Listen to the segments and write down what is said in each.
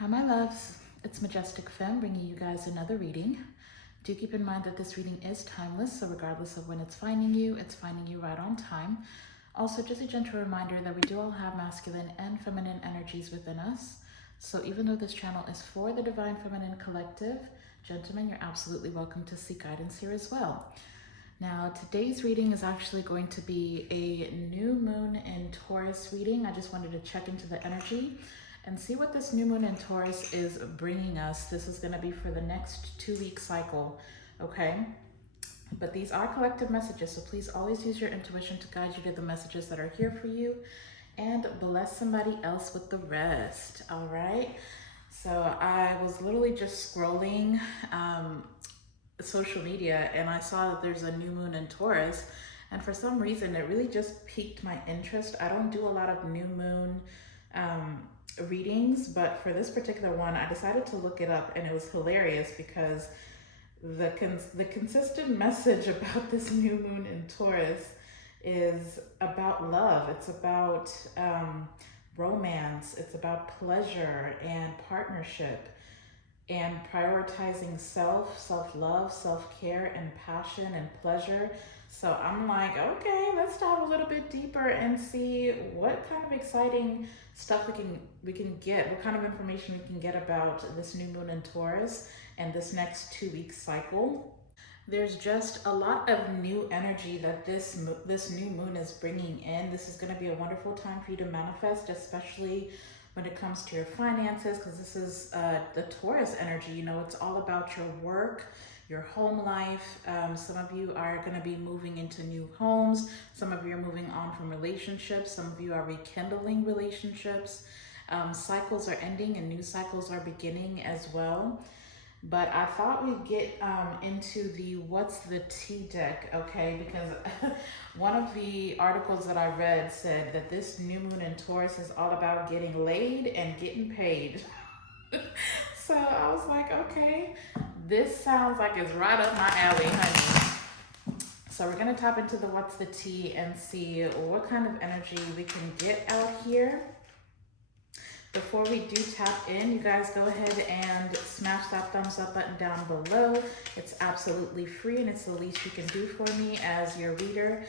Hi, my loves. It's Majestic Femme bringing you guys another reading. Do keep in mind that this reading is timeless, so regardless of when it's finding you right on time. Also, just a gentle reminder that we do all have masculine and feminine energies within us. So even though this channel is for the Divine Feminine Collective, gentlemen, you're absolutely welcome to seek guidance here as well. Now, today's reading is actually going to be a new moon in Taurus reading. I just wanted to check into the energy and see what this new moon in Taurus is bringing us. This is going to be for the next 2-week cycle, okay? But these are collective messages, so please always use your intuition to guide you to the messages that are here for you and bless somebody else with the rest, all right? So I was literally just scrolling social media and I saw that there's a new moon in Taurus, and for some reason it really just piqued my interest. I don't do a lot of new moon readings, but for this particular one I decided to look it up, and it was hilarious because the consistent message about this new moon in Taurus is about love. It's about romance. It's about pleasure and partnership and prioritizing self-love, self-care, and passion and pleasure. So I'm like, okay, let's dive a little bit deeper and see what kind of exciting stuff we can get, what kind of information we can get about this new moon in Taurus and this next 2-week cycle. There's just a lot of new energy that this new moon is bringing in. This is going to be a wonderful time for you to manifest, especially when it comes to your finances, because this is the Taurus energy. You know, it's all about your work, your home life. Some of you are going to be moving into new homes. Some of you are moving on from relationships. Some of you are rekindling relationships. Cycles are ending and new cycles are beginning as well. But I thought we'd get into the What's the Tea deck, okay? Because one of the articles that I read said that this new moon in Taurus is all about getting laid and getting paid. So I was like, okay, this sounds like it's right up my alley, honey. So we're gonna tap into the What's the Tea and see what kind of energy we can get out here. Before we do tap in, you guys go ahead and smash that thumbs up button down below. It's absolutely free and it's the least you can do for me as your reader,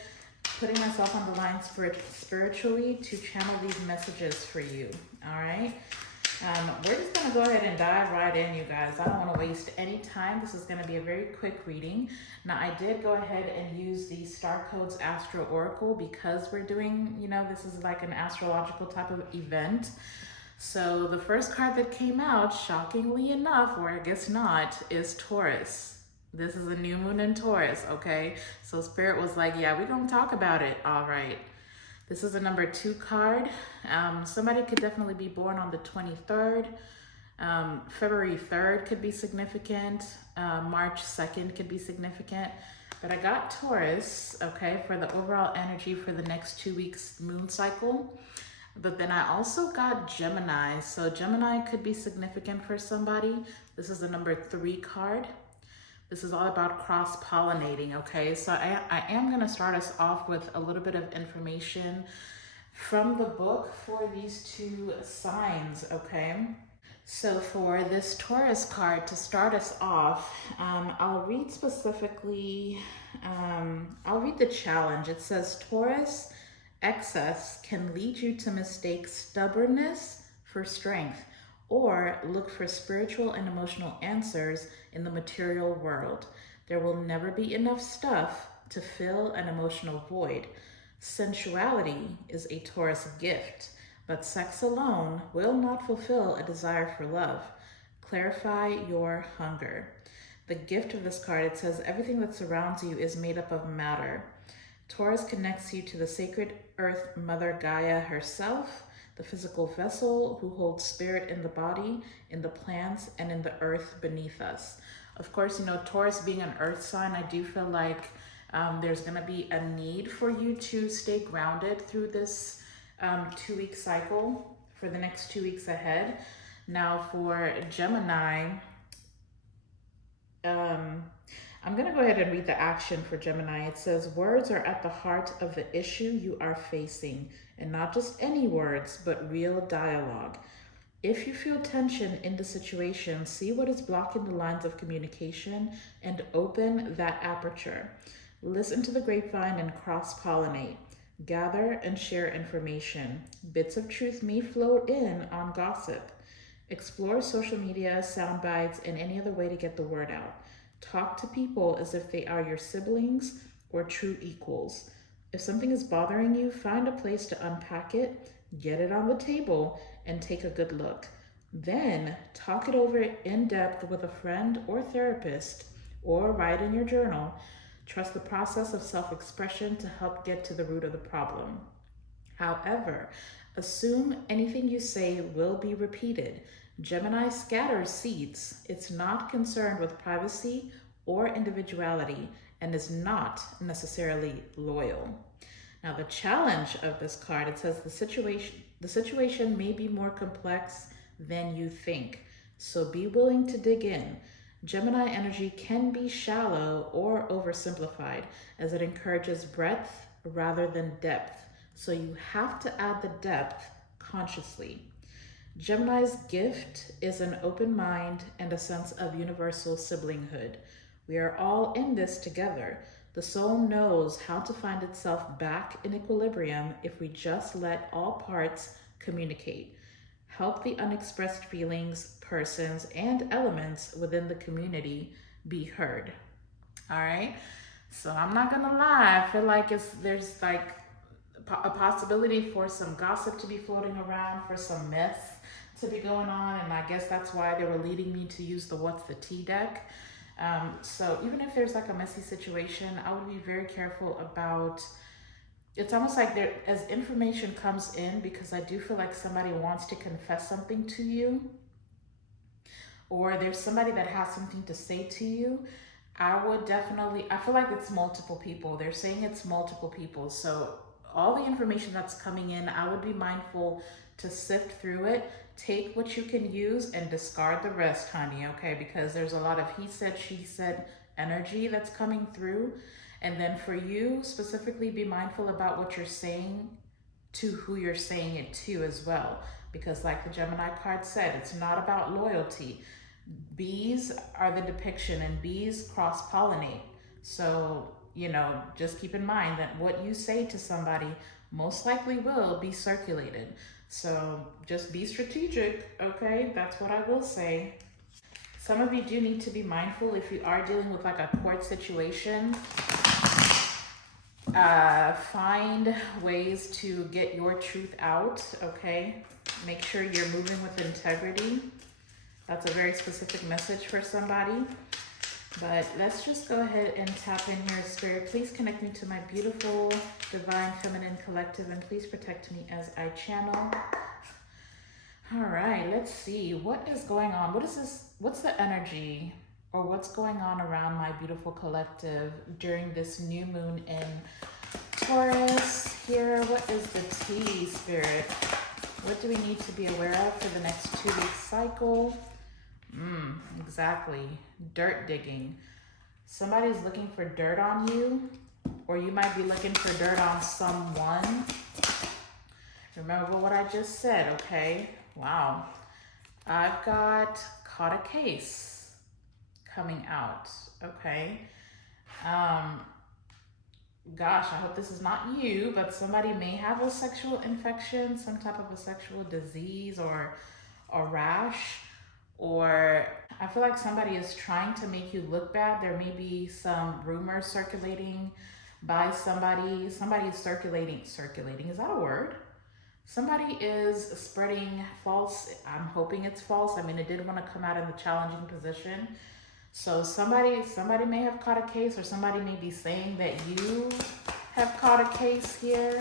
putting myself on the line spiritually to channel these messages for you, all right? We're just gonna go ahead and dive right in, you guys. I don't wanna waste any time. This is gonna be a very quick reading. Now, I did go ahead and use the Star Codes Astro Oracle because we're doing, you know, this is like an astrological type of event. So the first card that came out, shockingly enough, or I guess not, is Taurus. This is a new moon in Taurus, okay? So Spirit was like, yeah, we're gonna talk about it, all right. This is a number 2 card. Somebody could definitely be born on the 23rd. February 3rd could be significant. March 2nd could be significant. But I got Taurus, okay, for the overall energy for the next 2 weeks moon cycle. But then I also got Gemini. So Gemini could be significant for somebody. This is the number 3 card. This is all about cross-pollinating, okay? So I am gonna start us off with a little bit of information from the book for these 2 signs, okay? So for this Taurus card, to start us off, I'll read specifically, I'll read the challenge. It says, Taurus, excess can lead you to mistake stubbornness for strength or look for spiritual and emotional answers in the material world. There will never be enough stuff to fill an emotional void. Sensuality is a Taurus gift, but sex alone will not fulfill a desire for love. Clarify your hunger. The gift of this card, it says, everything that surrounds you is made up of matter. Taurus connects you to the sacred earth mother Gaia herself, the physical vessel who holds spirit in the body, in the plants, and in the earth beneath us. Of course, you know, Taurus being an earth sign, I do feel like there's going to be a need for you to stay grounded through this 2-week cycle for the next 2 weeks ahead. Now for Gemini, I'm going to go ahead and read the action for Gemini. It says, words are at the heart of the issue you are facing, and not just any words, but real dialogue. If you feel tension in the situation, see what is blocking the lines of communication and open that aperture. Listen to the grapevine and cross pollinate. Gather and share information. Bits of truth may float in on gossip. Explore social media, sound bites, and any other way to get the word out. Talk to people as if they are your siblings or true equals. If something is bothering you, find a place to unpack it, get it on the table, and take a good look. Then talk it over in depth with a friend or therapist, or write in your journal. Trust the process of self expression to help get to the root of the problem. However, assume anything you say will be repeated. Gemini scatters seeds. It's not concerned with privacy or individuality and is not necessarily loyal. Now, the challenge of this card, it says the situation may be more complex than you think. So be willing to dig in. Gemini energy can be shallow or oversimplified as it encourages breadth rather than depth. So you have to add the depth consciously. Gemini's gift is an open mind and a sense of universal siblinghood. We are all in this together. The soul knows how to find itself back in equilibrium if we just let all parts communicate. Help the unexpressed feelings, persons, and elements within the community be heard. All right? So I'm not gonna lie, I feel like there's like a possibility for some gossip to be floating around, for some myths to be going on, and I guess that's why they were leading me to use the What's the Tea deck. So even if there's like a messy situation, I would be very careful about, it's almost like there, as information comes in, because I do feel like somebody wants to confess something to you, or there's somebody that has something to say to you, I feel like it's multiple people. They're saying it's multiple people. So all the information that's coming in, I would be mindful to sift through it, take what you can use and discard the rest, honey, okay? Because there's a lot of he said, she said energy that's coming through. And then for you specifically, be mindful about what you're saying to who you're saying it to as well. Because like the Gemini card said, it's not about loyalty. Bees are the depiction and bees cross-pollinate. So, just keep in mind that what you say to somebody most likely will be circulated. So just be strategic, okay? That's what I will say. Some of you do need to be mindful if you are dealing with like a court situation. Find ways to get your truth out, okay? Make sure you're moving with integrity. That's a very specific message for somebody. But let's just go ahead and tap in here, Spirit. Please connect me to my beautiful, divine, feminine collective, and please protect me as I channel. All right, let's see. What is going on? What is this? What's the energy or what's going on around my beautiful collective during this new moon in Taurus here? What is the tea, Spirit? What do we need to be aware of for the next 2-week cycle? Exactly. Dirt digging. Somebody's looking for dirt on you, or you might be looking for dirt on someone. Remember what I just said, okay? Wow. I've got caught a case coming out, okay? Gosh, I hope this is not you, but somebody may have a sexual infection, some type of a sexual disease or a rash. Or I feel like somebody is trying to make you look bad. There may be some rumors circulating by somebody. Somebody is circulating, is that a word? Somebody is spreading false, I'm hoping it's false. I mean, it did want to come out in a challenging position. So somebody may have caught a case, or somebody may be saying that you have caught a case here.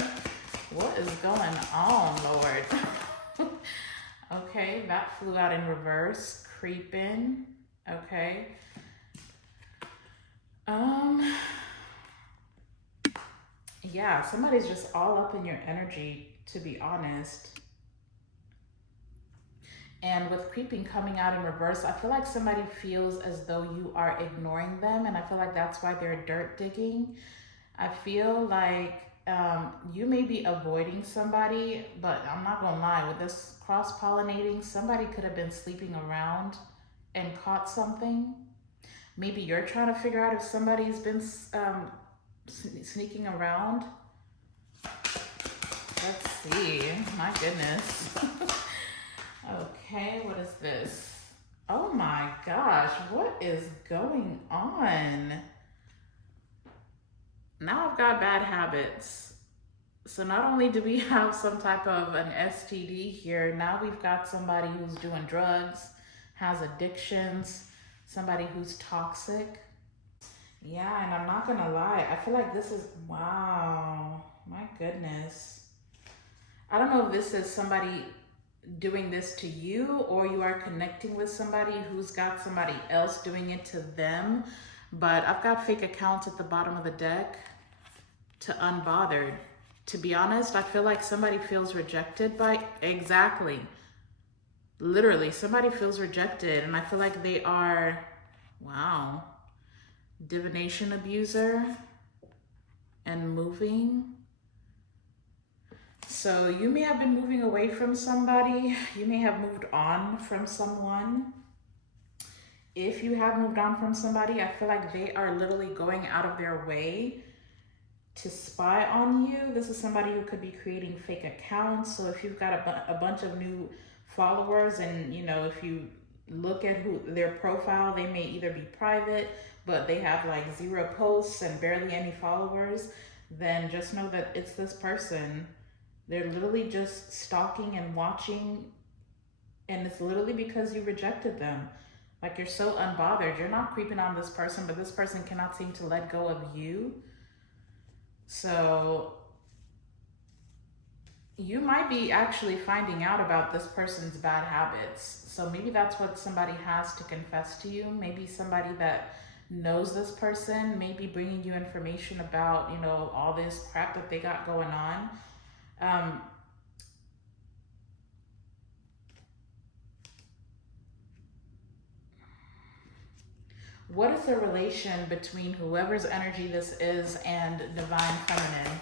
What is going on, Lord? Okay, that flew out in reverse. Creeping. Okay. Yeah, somebody's just all up in your energy, to be honest. And with creeping coming out in reverse, I feel like somebody feels as though you are ignoring them, and I feel like that's why they're dirt digging. I feel like you may be avoiding somebody, but I'm not gonna lie, with this cross-pollinating, somebody could have been sleeping around and caught something. Maybe you're trying to figure out if somebody's been sneaking around. Let's see. My goodness. Okay, what is this? Oh my gosh, what is going on? Now I've got bad habits. So not only do we have some type of an STD here, now we've got somebody who's doing drugs, has addictions, somebody who's toxic. Yeah, and I'm not gonna lie, I feel like this is, wow, my goodness. I don't know if this is somebody doing this to you, or you are connecting with somebody who's got somebody else doing it to them. But I've got fake accounts at the bottom of the deck to unbothered. To be honest, I feel like somebody feels rejected by, exactly. Literally, somebody feels rejected, and I feel like they are, wow, divination abuser and moving. So you may have been moving away from somebody. You may have moved on from someone. If you have moved on from somebody, I feel like they are literally going out of their way to spy on you. This is somebody who could be creating fake accounts. So if you've got a bunch of new followers, and you know, if you look at their profile, they may either be private, but they have like 0 posts and barely any followers, then just know that it's this person. They're literally just stalking and watching, and it's literally because you rejected them. Like, you're so unbothered. You're not creeping on this person, but this person cannot seem to let go of you. So you might be actually finding out about this person's bad habits. So maybe that's what somebody has to confess to you. Maybe somebody that knows this person may be bringing you information about, you know, all this crap that they got going on. What is the relation between whoever's energy this is and divine feminine?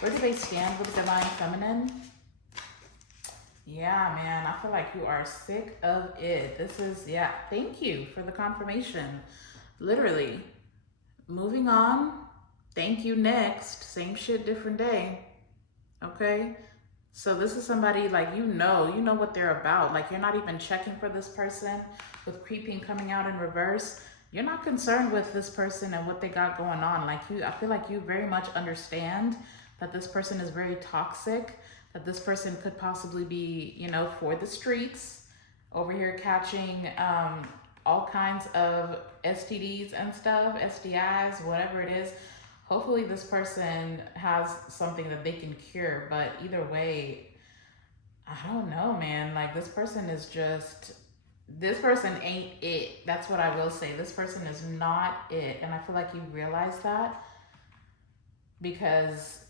Where do they stand with divine feminine? Yeah, man, I feel like you are sick of it. This is, yeah, thank you for the confirmation. Literally, moving on. Thank you, next. Same shit, different day. Okay? So this is somebody, like, you know what they're about. Like, you're not even checking for this person with creeping coming out in reverse. You're not concerned with this person and what they got going on. Like, I feel like you very much understand that this person is very toxic, that this person could possibly be, you know, for the streets, over here catching all kinds of STDs and stuff, STIs, whatever it is. Hopefully this person has something that they can cure, but either way, I don't know, man. Like, this person is just, this person ain't it. That's what I will say. This person is not it. And I feel like you realize that because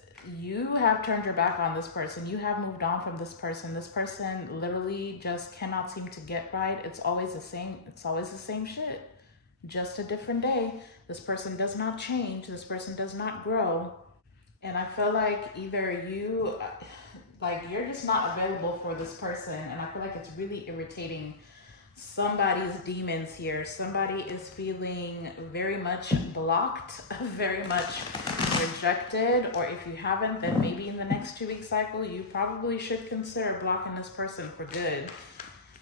you have turned your back on this person. You have moved on from this person. This person literally just cannot seem to get right. It's always the same. It's always the same shit. Just a different day. This person does not change. This person does not grow. And I feel like either you, like, you're just not available for this person. And I feel like it's really irritating somebody's demons here. Somebody is feeling very much blocked, very much rejected, or if you haven't, then maybe in the next 2-week cycle, you probably should consider blocking this person for good.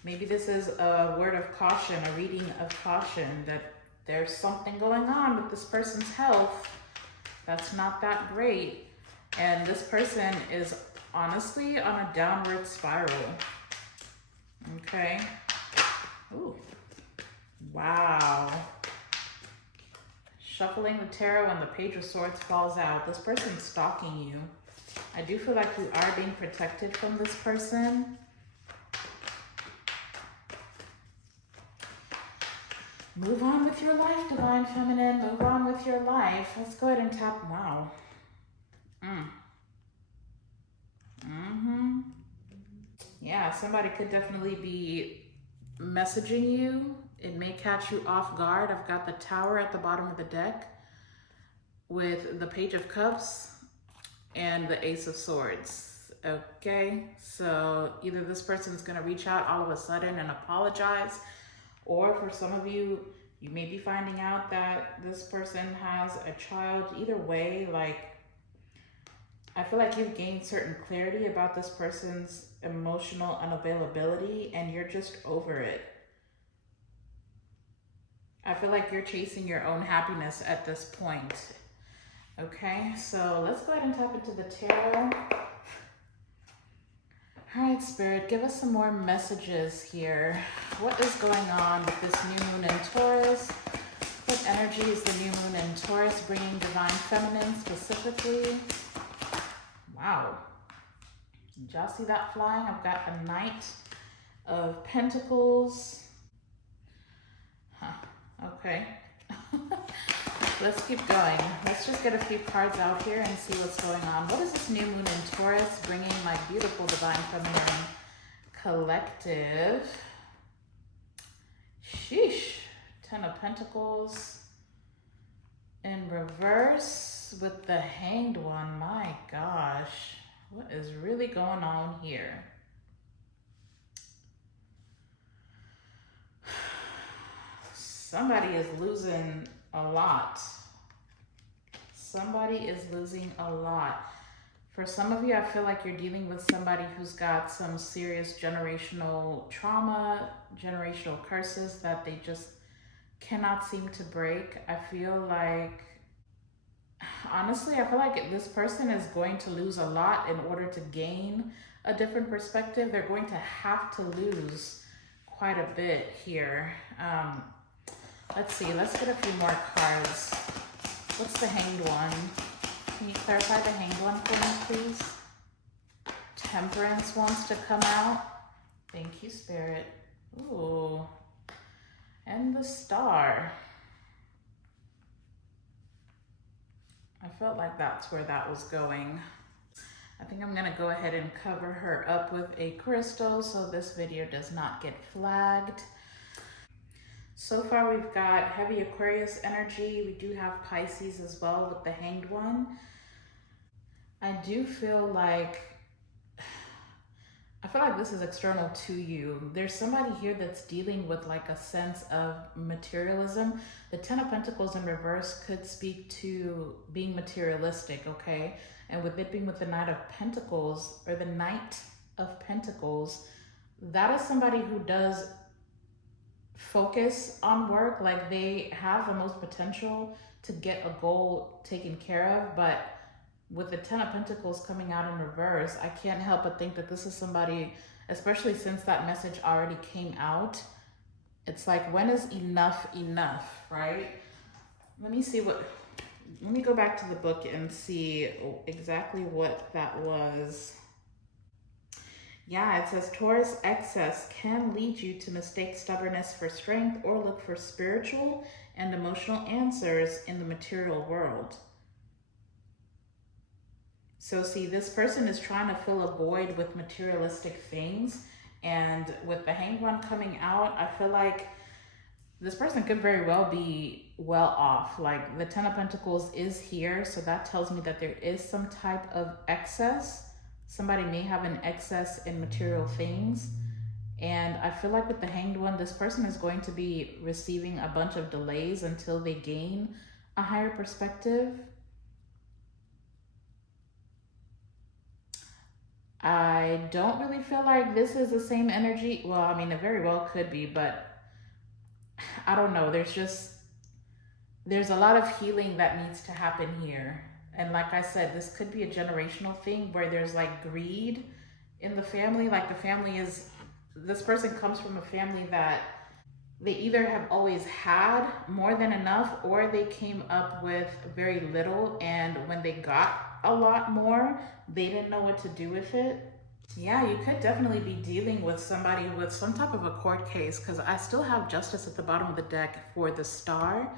Maybe this is a word of caution, a reading of caution, that there's something going on with this person's health that's not that great. And this person is honestly on a downward spiral. Okay. Ooh. Wow. Shuffling the tarot and the Page of Swords falls out. This person's stalking you. I do feel like you are being protected from this person. Move on with your life, Divine Feminine. Move on with your life. Let's go ahead and tap. Wow. Yeah, somebody could definitely be messaging you. It may catch you off guard. I've got the Tower at the bottom of the deck with the Page of Cups. and the Ace of Swords. Okay, so either this person's going to reach out all of a sudden and apologize, or for some of you, you may be finding out that this person has a child. Either way, like, I feel like you've gained certain clarity about this person's emotional unavailability and you're just over it. I feel like you're chasing your own happiness at this point. Okay, so let's go ahead and tap into the tarot. All right, Spirit, give us some more messages here. What is going on with this new moon in Taurus? What energy is the new moon in Taurus bringing divine feminine specifically? Wow. Did y'all see that flying? I've got a Knight of Pentacles. Huh, okay. Let's keep going. Let's just get a few cards out here and see what's going on. What is this new moon in Taurus bringing my beautiful divine feminine collective? Sheesh. 10 of Pentacles in reverse with the Hanged One. My gosh. What is really going on here? Somebody is losing a lot. Somebody is losing a lot. For some of you, I feel like you're dealing with somebody who's got some serious generational trauma, generational curses that they just cannot seem to break. I feel like, honestly, I feel like this person is going to lose a lot in order to gain a different perspective. They're going to have to lose quite a bit here. Let's see, let's get a few more cards. What's the Hanged One? Can you clarify the Hanged One for me, please? Temperance wants to come out. Thank you, Spirit. Ooh. And the Star. I felt like that's where that was going. I think I'm gonna go ahead and cover her up with a crystal so this video does not get flagged. So far we've got heavy Aquarius energy. We do have Pisces as well with the Hanged One. I do feel like, this is external to you. There's somebody here that's dealing with like a sense of materialism. The 10 of Pentacles in reverse could speak to being materialistic, okay? And with it being with the Knight of Pentacles, or the Knight of Pentacles, that is somebody who does focus on work. Like, they have the most potential to get a goal taken care of, but with the 10 of Pentacles coming out in reverse, I can't help but think that this is somebody, especially since that message already came out, it's like, when is enough enough, right? Let me go back to the book and see exactly what that was. Yeah, it says Taurus excess can lead you to mistake stubbornness for strength or look for spiritual and emotional answers in the material world. So see, this person is trying to fill a void with materialistic things. And with the Hanged One coming out, I feel like this person could very well be well off. Like, the 10 of Pentacles is here, so that tells me that there is some type of excess. Somebody may have an excess in material things. And I feel like with the Hanged One, this person is going to be receiving a bunch of delays until they gain a higher perspective. I don't really feel like this is the same energy. Well, I mean, it very well could be, but I don't know. There's a lot of healing that needs to happen here. And like I said, this could be a generational thing where there's like greed in the family. Like, the family is, this person comes from a family that they either have always had more than enough, or they came up with very little, and when they got a lot more, they didn't know what to do with it. Yeah, you could definitely be dealing with somebody with some type of a court case, because I still have Justice at the bottom of the deck for the Star.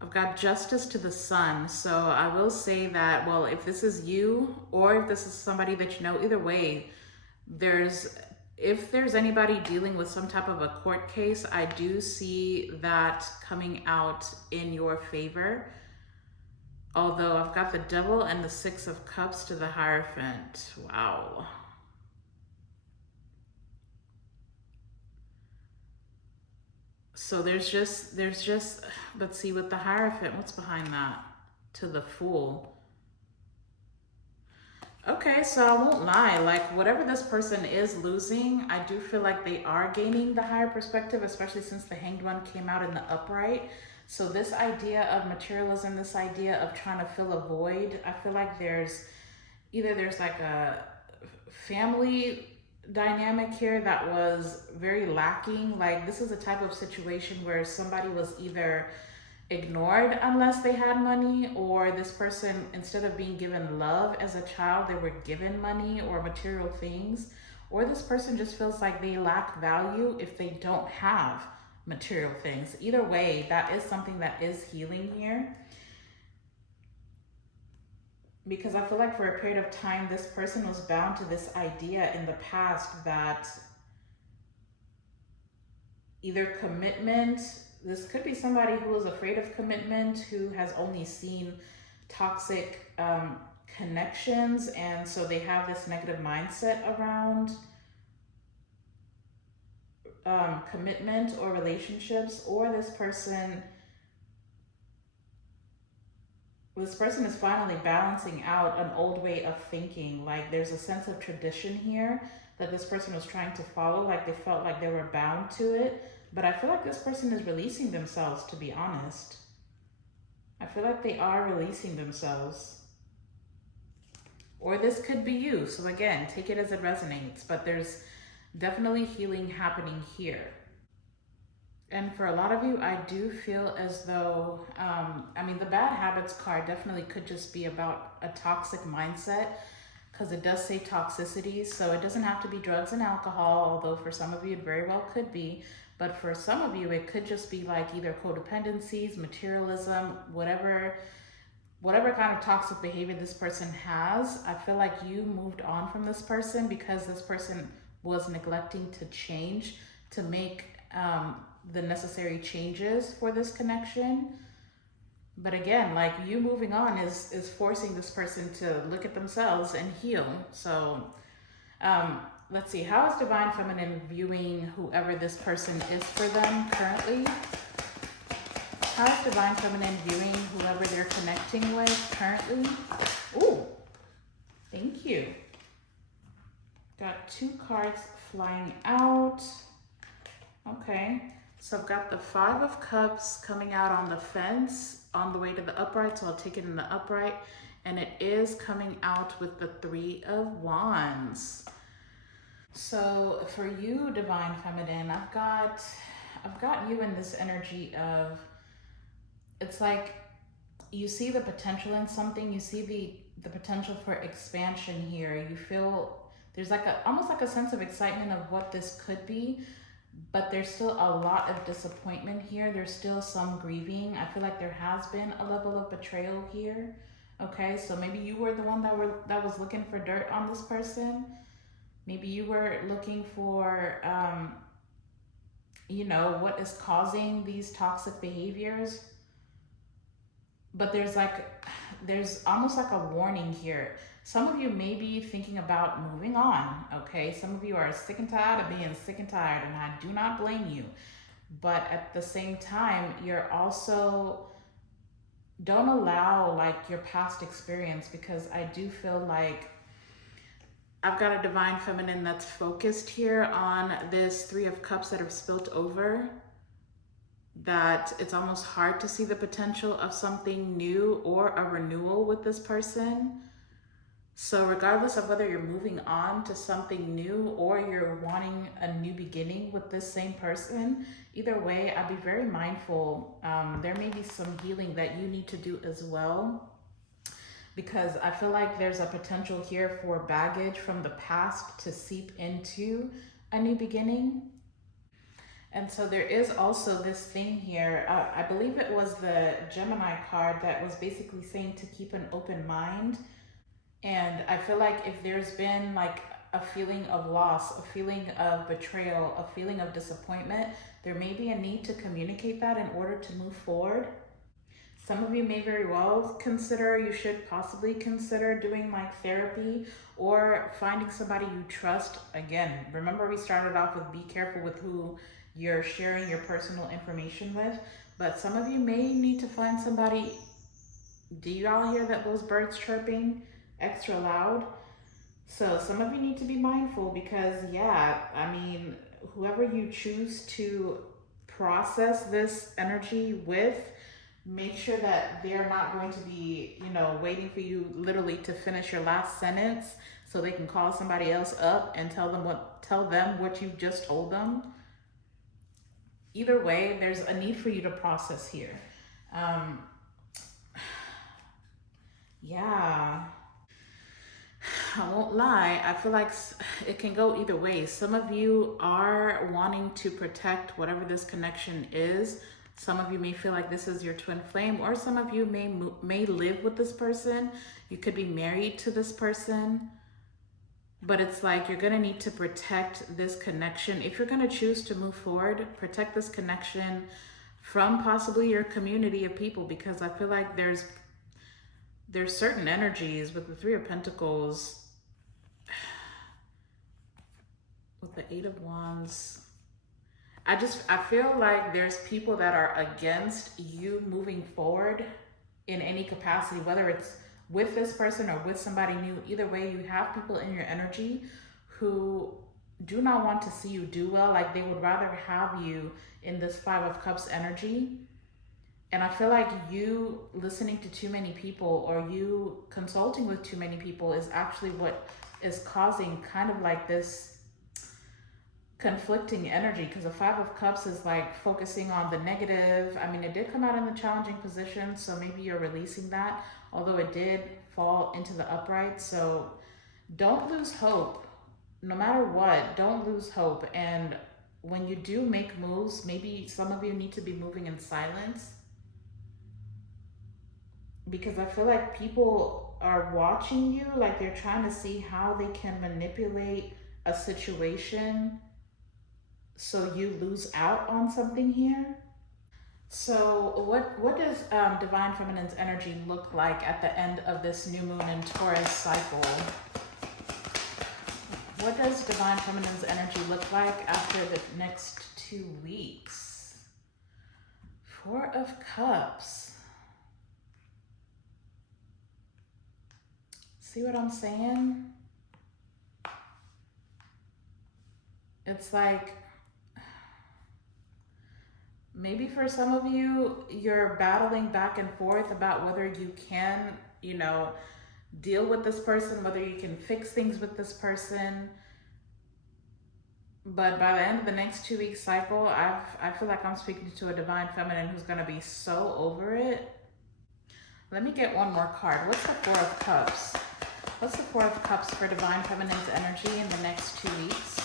I've got Justice to the Sun. So I will say that, well, if this is you, or if this is somebody that you know, either way, if there's anybody dealing with some type of a court case, I do see that coming out in your favor. Although I've got the Devil and the Six of Cups to the Hierophant. Wow. So there's just, let's see, with the Hierophant, what's behind that? To the Fool. Okay, so I won't lie, like whatever this person is losing, I do feel like they are gaining the higher perspective, especially since the Hanged One came out in the upright. So this idea of materialism, this idea of trying to fill a void, I feel like there's like a family dynamic here that was very lacking. Like this is a type of situation where somebody was either ignored unless they had money, or this person, instead of being given love as a child, they were given money or material things, or this person just feels like they lack value if they don't have material things. Either way, that is something that is healing here, because I feel like for a period of time this person was bound to this idea in the past that either commitment, this could be somebody who is afraid of commitment, who has only seen toxic connections, and so they have this negative mindset around commitment or relationships, or this person is finally balancing out an old way of thinking. Like there's a sense of tradition here that this person was trying to follow, like they felt like they were bound to it. But I feel like this person is releasing themselves, to be honest. I feel like they are releasing themselves. Or this could be you. So again, take it as it resonates, but there's definitely healing happening here. And for a lot of you, I do feel as though, I mean, the bad habits card definitely could just be about a toxic mindset, because it does say toxicity. So it doesn't have to be drugs and alcohol, although for some of you it very well could be. But for some of you, it could just be like either codependencies, materialism, whatever kind of toxic behavior this person has. I feel like you moved on from this person because this person was neglecting to change, to make the necessary changes for this connection. But again, like you moving on is forcing this person to look at themselves and heal. So let's see, how is Divine Feminine viewing whoever this person is for them currently? How is Divine Feminine viewing whoever they're connecting with currently? Ooh, thank you. Got 2 cards flying out. Okay, so I've got the 5 of Cups coming out on the fence on the way to the upright, so I'll take it in the upright. And it is coming out with the 3 of Wands. So for you, Divine Feminine, I've got you in this energy of, it's like you see the potential in something, you see the potential for expansion here. You feel there's like almost like a sense of excitement of what this could be, but there's still a lot of disappointment here. There's still some grieving. I feel like there has been a level of betrayal here. Okay, so maybe you were the one that was looking for dirt on this person. Maybe you were looking for, you know, what is causing these toxic behaviors. But there's almost like a warning here. Some of you may be thinking about moving on, okay? Some of you are sick and tired of being sick and tired, and I do not blame you. But at the same time, you're also, don't allow like your past experience, because I do feel like I've got a Divine Feminine that's focused here on this 3 of Cups that have spilt over, that it's almost hard to see the potential of something new or a renewal with this person. So regardless of whether you're moving on to something new or you're wanting a new beginning with this same person, either way, I'd be very mindful. There may be some healing that you need to do as well, because I feel like there's a potential here for baggage from the past to seep into a new beginning. And so there is also this thing here, I believe it was the Gemini card that was basically saying to keep an open mind. And I feel like if there's been like a feeling of loss, a feeling of betrayal, a feeling of disappointment, there may be a need to communicate that in order to move forward. Some of you may very well consider, you should possibly consider doing like therapy or finding somebody you trust. Again, remember we started off with be careful with who you're sharing your personal information with. But some of you may need to find somebody. Do you all hear that, those birds chirping extra loud? So some of you need to be mindful because, yeah, I mean, whoever you choose to process this energy with, make sure that they're not going to be, you know, waiting for you literally to finish your last sentence so they can call somebody else up and tell them what you just told them. Either way, there's a need for you to process here. Yeah, I won't lie, I feel like it can go either way. Some of you are wanting to protect whatever this connection is. Some of you may feel like this is your twin flame, or some of you may live with this person. You could be married to this person, but it's like you're gonna need to protect this connection. If you're gonna choose to move forward, protect this connection from possibly your community of people, because I feel like there's certain energies with the Three of Pentacles, with the Eight of Wands. I feel like there's people that are against you moving forward in any capacity, whether it's with this person or with somebody new. Either way, you have people in your energy who do not want to see you do well. Like they would rather have you in this Five of Cups energy. And I feel like you listening to too many people or you consulting with too many people is actually what is causing kind of like this conflicting energy, because the Five of Cups is like focusing on the negative. I mean, it did come out in the challenging position, so maybe you're releasing that, although it did fall into the upright. So don't lose hope. No matter what, don't lose hope. And when you do make moves, maybe some of you need to be moving in silence, because I feel like people are watching you, like they're trying to see how they can manipulate a situation so you lose out on something here. So what does Divine Feminine's energy look like at the end of this new moon in Taurus cycle? What does Divine Feminine's energy look like after the next 2 weeks? Four of Cups. See what I'm saying? It's like, maybe for some of you, you're battling back and forth about whether you can, you know, deal with this person, whether you can fix things with this person. But by the end of the next 2 week cycle, I feel like I'm speaking to a Divine Feminine who's going to be so over it. Let me get one more card. What's the Four of Cups? What's the Four of Cups for Divine Feminine's energy in the next 2 weeks?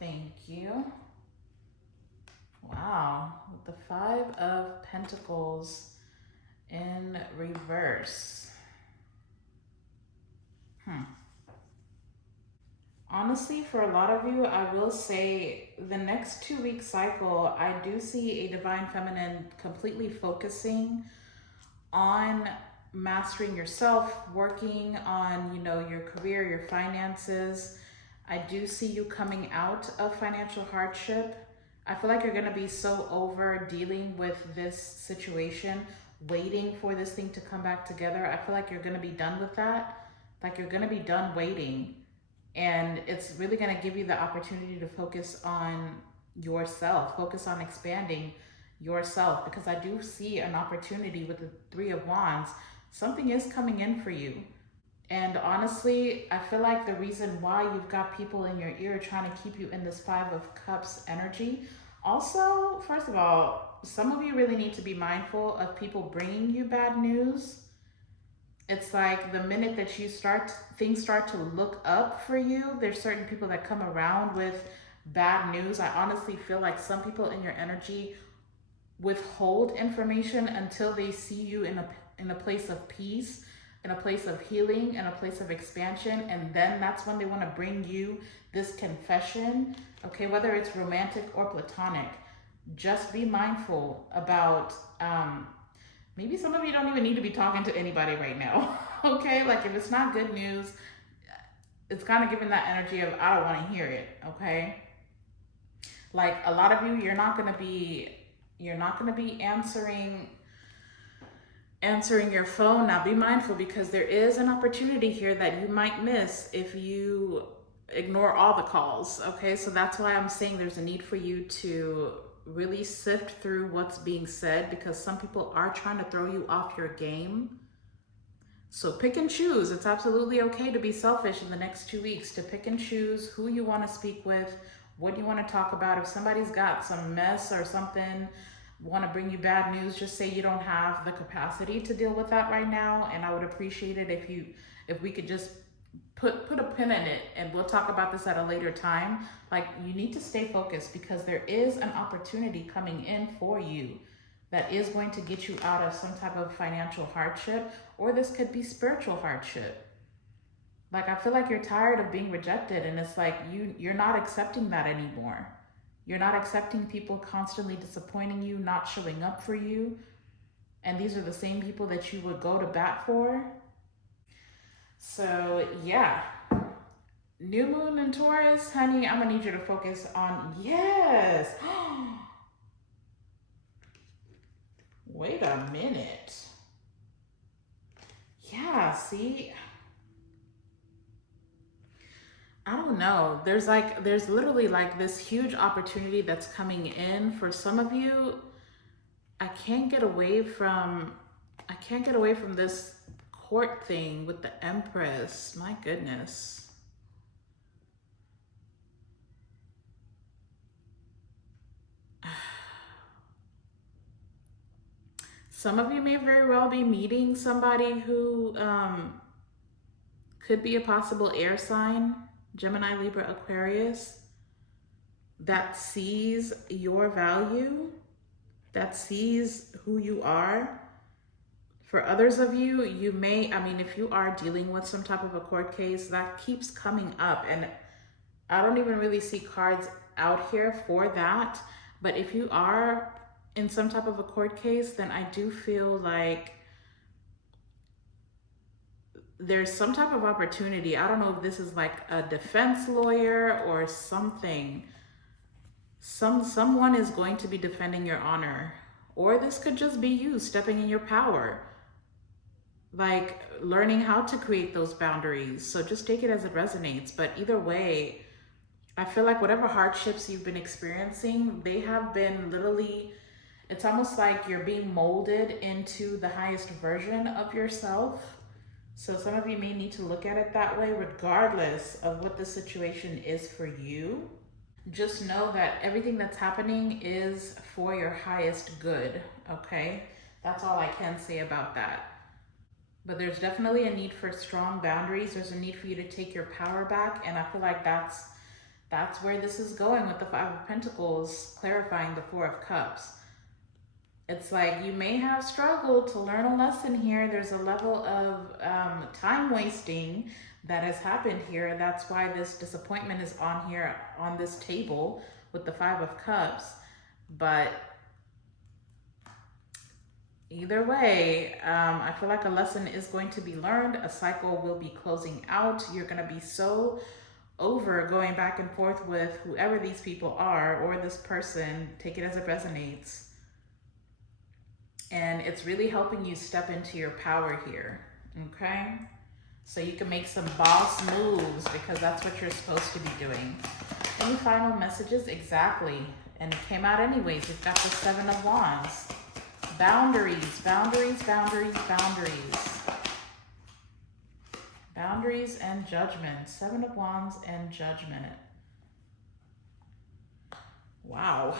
Thank you. Wow, with the Five of Pentacles in reverse. Honestly, for a lot of you, I will say the next 2 week cycle, I do see a Divine Feminine completely focusing on mastering yourself, working on, you know, your career, your finances. I do see you coming out of financial hardship. I feel like you're going to be so over dealing with this situation, waiting for this thing to come back together. I feel like you're going to be done with that. Like you're going to be done waiting. And it's really going to give you the opportunity to focus on yourself, focus on expanding yourself, because I do see an opportunity with the Three of Wands. Something is coming in for you. And honestly, I feel like the reason why you've got people in your ear trying to keep you in this Five of Cups energy. Also, first of all, some of you really need to be mindful of people bringing you bad news. It's like the minute that things start to look up for you, there's certain people that come around with bad news. I honestly feel like some people in your energy withhold information until they see you in a place of peace, in a place of healing, in a place of expansion, and then that's when they want to bring you this confession, okay, whether it's romantic or platonic. just be mindful about, maybe some of you don't even need to be talking to anybody right now. Okay, like if it's not good news, it's kind of giving that energy of I don't want to hear it. Okay, like a lot of you, you're not going to be answering your phone. Now be mindful, because there is an opportunity here that you might miss if you ignore all the calls. Okay, so that's why I'm saying there's a need for you to really sift through what's being said, because some people are trying to throw you off your game. So pick and choose. It's absolutely okay to be selfish in the next 2 weeks, to pick and choose who you want to speak with, what you want to talk about. If somebody's got some mess or something, want to bring you bad news, just say you don't have the capacity to deal with that right now, and I would appreciate it if we could just put a pin in it, and we'll talk about this at a later time. Like, you need to stay focused, because there is an opportunity coming in for you that is going to get you out of some type of financial hardship, or this could be spiritual hardship. Like, I feel like you're tired of being rejected, and it's like you're not accepting that anymore. You're not accepting people constantly disappointing you, not showing up for you. And these are the same people that you would go to bat for. So yeah, new moon in Taurus, honey, I'm gonna need you to focus on, yes. Wait a minute. Yeah, see, I don't know. There's literally like this huge opportunity that's coming in for some of you. I can't get away from this court thing with the Empress. My goodness. Some of you may very well be meeting somebody who could be a possible air sign, Gemini, Libra, Aquarius, that sees your value, that sees who you are. For others of you, you may, I mean, if you are dealing with some type of a court case, that keeps coming up. And I don't even really see cards out here for that. But if you are in some type of a court case, then I do feel like there's some type of opportunity. I don't know if this is like a defense lawyer or something. Someone is going to be defending your honor, or this could just be you stepping in your power, like learning how to create those boundaries. So just take it as it resonates. But either way, I feel like whatever hardships you've been experiencing, they have been literally, it's almost like you're being molded into the highest version of yourself. So some of you may need to look at it that way, regardless of what the situation is for you. Just know that everything that's happening is for your highest good, okay? That's all I can say about that. But there's definitely a need for strong boundaries. There's a need for you to take your power back, and I feel like that's where this is going with the Five of Pentacles, clarifying the Four of Cups. It's like you may have struggled to learn a lesson here. There's a level of time wasting that has happened here. That's why this disappointment is on here on this table with the Five of Cups. But either way, I feel like a lesson is going to be learned. A cycle will be closing out. You're going to be so over going back and forth with whoever these people are, or this person. Take it as it resonates. And it's really helping you step into your power here, okay? So you can make some boss moves, because that's what you're supposed to be doing. Any final messages? Exactly. And it came out anyways. We've got the Seven of Wands. Boundaries, boundaries, boundaries, boundaries. Boundaries and judgment. Seven of Wands and judgment. Wow.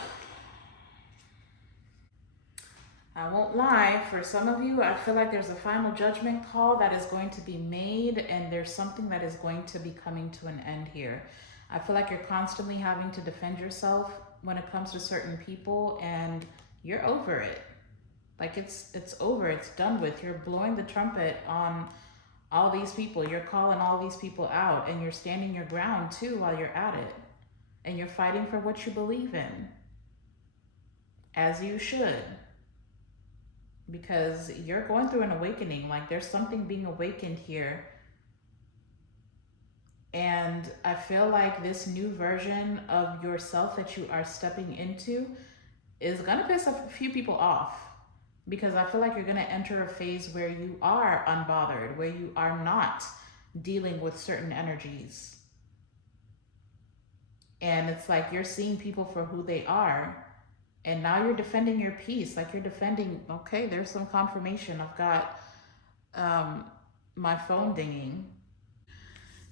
I won't lie, for some of you, I feel like there's a final judgment call that is going to be made, and there's something that is going to be coming to an end here. I feel like you're constantly having to defend yourself when it comes to certain people, and you're over it. Like it's over, it's done with. You're blowing the trumpet on all these people. You're calling all these people out, and you're standing your ground too while you're at it. And you're fighting for what you believe in. as you should, because you're going through an awakening. Like there's something being awakened here. And I feel like this new version of yourself that you are stepping into is gonna piss a few people off, because I feel like you're gonna enter a phase where you are unbothered, where you are not dealing with certain energies. And it's like you're seeing people for who they are. And now you're defending your peace. Like you're defending, okay, there's some confirmation. I've got my phone dinging.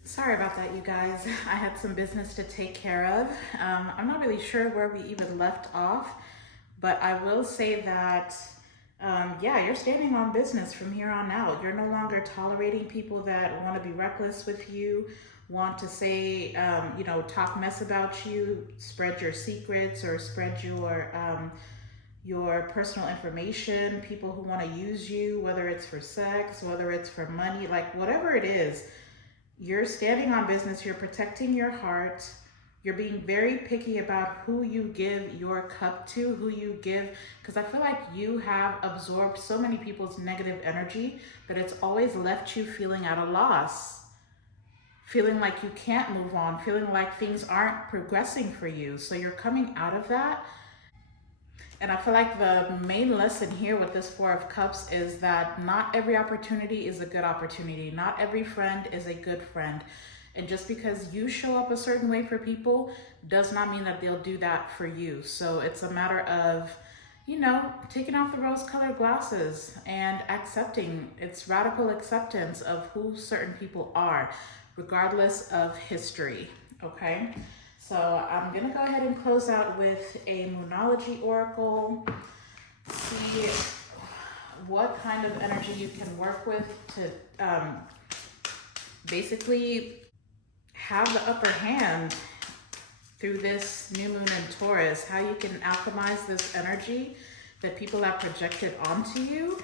Sorry about that, you guys. I had some business to take care of. I'm not really sure where we even left off, but I will say that, yeah, you're standing on business from here on out. You're no longer tolerating people that want to be reckless with you, want to say, you know, talk mess about you, spread your secrets or spread your personal information, people who want to use you, whether it's for sex, whether it's for money, like whatever it is. You're standing on business, you're protecting your heart, you're being very picky about who you give your cup to, who you give, because I feel like you have absorbed so many people's negative energy that it's always left you feeling at a loss, feeling like you can't move on, feeling like things aren't progressing for you. So you're coming out of that. And I feel like the main lesson here with this Four of Cups is that not every opportunity is a good opportunity. Not every friend is a good friend. And just because you show up a certain way for people does not mean that they'll do that for you. So it's a matter of, you know, taking off the rose-colored glasses and accepting. It's radical acceptance of who certain people are, regardless of history, okay? So I'm gonna go ahead and close out with a Moonology Oracle, see what kind of energy you can work with to basically have the upper hand through this new moon in Taurus, how you can alchemize this energy that people have projected onto you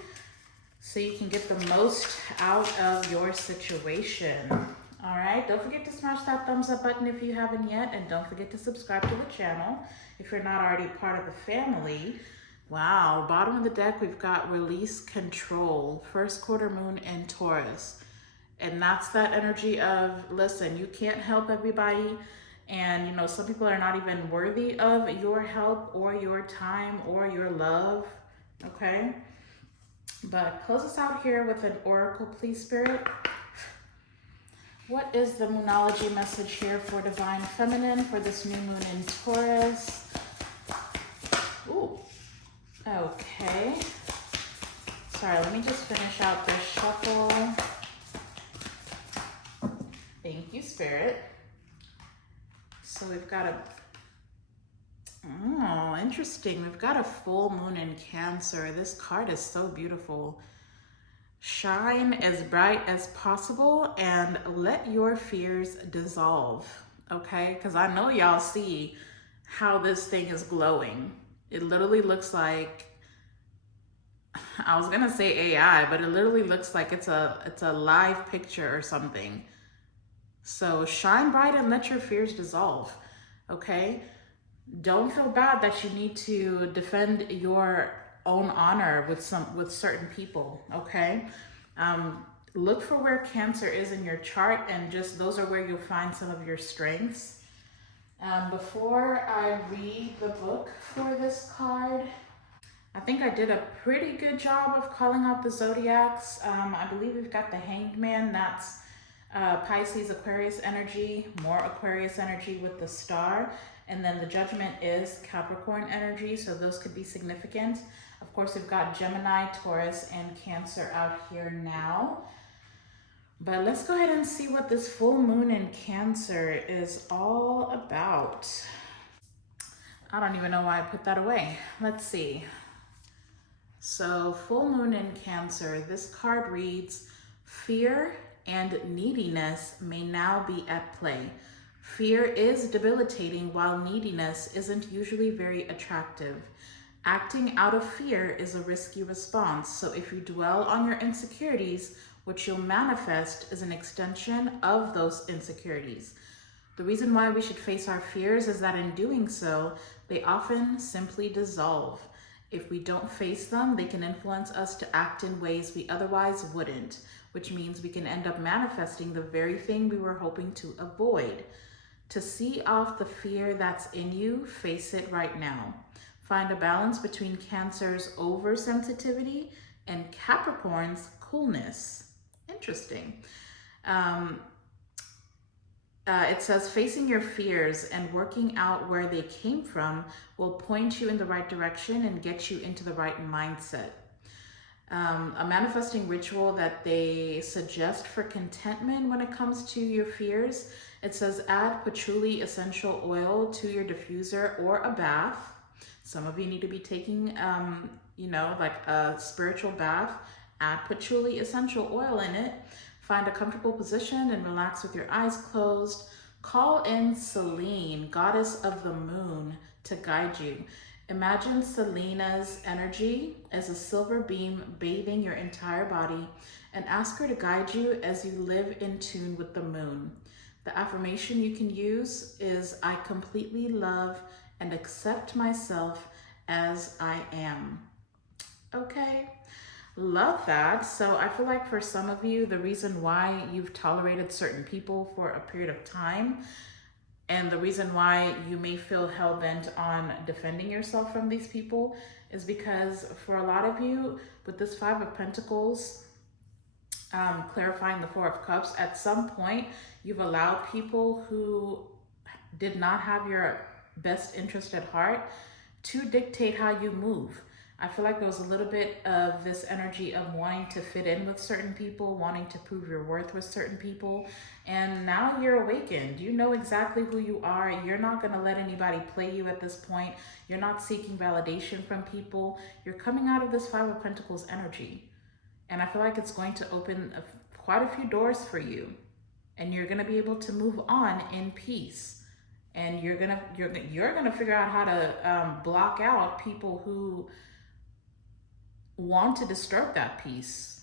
so you can get the most out of your situation. All right, don't forget to smash that thumbs up button if you haven't yet, and don't forget to subscribe to the channel if you're not already part of the family. Wow, bottom of the deck, we've got release control, first quarter moon in Taurus. And that's that energy of, listen, you can't help everybody. And, you know, some people are not even worthy of your help or your time or your love, okay? But close us out here with an oracle, please, Spirit. What is the Moonology message here for Divine Feminine for this new moon in Taurus? Ooh, okay. Sorry, let me just finish out this shuffle. Thank you, Spirit. So we've got a, oh, interesting. We've got a full moon in Cancer. This card is so beautiful. Shine as bright as possible and let your fears dissolve, okay? Because I know y'all see how this thing is glowing. It literally looks like, I was gonna say AI, but it literally looks like it's a live picture or something. So shine bright and let your fears dissolve, okay? Don't feel bad that you need to defend your own honor with certain people, okay? Look for where Cancer is in your chart, and just those are where you'll find some of your strengths. Before I read the book for this card, I think I did a pretty good job of calling out the zodiacs. I believe we've got the Hanged Man, that's Pisces, Aquarius energy, more Aquarius energy with the star. And then the Judgment is Capricorn energy, so those could be significant. Of course, we've got Gemini, Taurus, and Cancer out here now. But let's go ahead and see what this full moon in Cancer is all about. I don't even know why I put that away. Let's see. So full moon in Cancer, this card reads, fear and neediness may now be at play. Fear is debilitating, while neediness isn't usually very attractive. Acting out of fear is a risky response, so if you dwell on your insecurities, what you'll manifest is an extension of those insecurities. The reason why we should face our fears is that in doing so, they often simply dissolve. If we don't face them, they can influence us to act in ways we otherwise wouldn't, which means we can end up manifesting the very thing we were hoping to avoid. To see off the fear that's in you, face it right now. Find a balance between Cancer's oversensitivity and Capricorn's coolness. Interesting. It says facing your fears and working out where they came from will point you in the right direction and get you into the right mindset. A manifesting ritual that they suggest for contentment when it comes to your fears, it says add patchouli essential oil to your diffuser or a bath. Some of you need to be taking, like a spiritual bath. Add patchouli essential oil in it. Find a comfortable position and relax with your eyes closed. Call in Selene, goddess of the moon, to guide you. Imagine Selena's energy as a silver beam bathing your entire body and ask her to guide you as you live in tune with the moon. The affirmation you can use is, I completely love and accept myself as I am. Okay. Love that. So I feel like for some of you, the reason why you've tolerated certain people for a period of time and the reason why you may feel hell-bent on defending yourself from these people is because for a lot of you, with this Five of Pentacles, clarifying the Four of Cups, at some point you've allowed people who did not have your best interest at heart to dictate how you move. I feel like there was a little bit of this energy of wanting to fit in with certain people, wanting to prove your worth with certain people. And now you're awakened. You know exactly who you are. You're not going to let anybody play you at this point. You're not seeking validation from people. You're coming out of this Five of Pentacles energy. And I feel like it's going to open quite a few doors for you. And you're going to be able to move on in peace. And you're gonna figure out how to block out people who want to disturb that peace,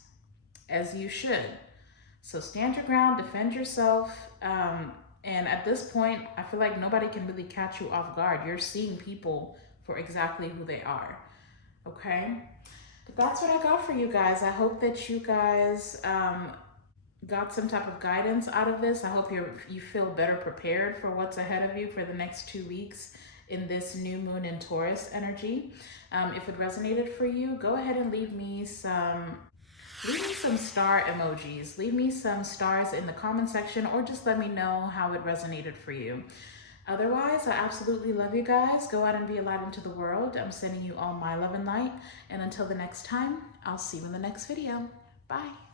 as you should. So stand your ground, defend yourself, and at this point, I feel like nobody can really catch you off guard. You're seeing people for exactly who they are, okay? But that's what I got for you guys. I hope that you guys got some type of guidance out of this. I hope you feel better prepared for what's ahead of you for the next 2 weeks in this new moon in Taurus energy. If it resonated for you, go ahead and leave me some star emojis. Leave me some stars in the comment section, or just let me know how it resonated for you. Otherwise, I absolutely love you guys. Go out and be a light into the world. I'm sending you all my love and light. And until the next time, I'll see you in the next video. Bye.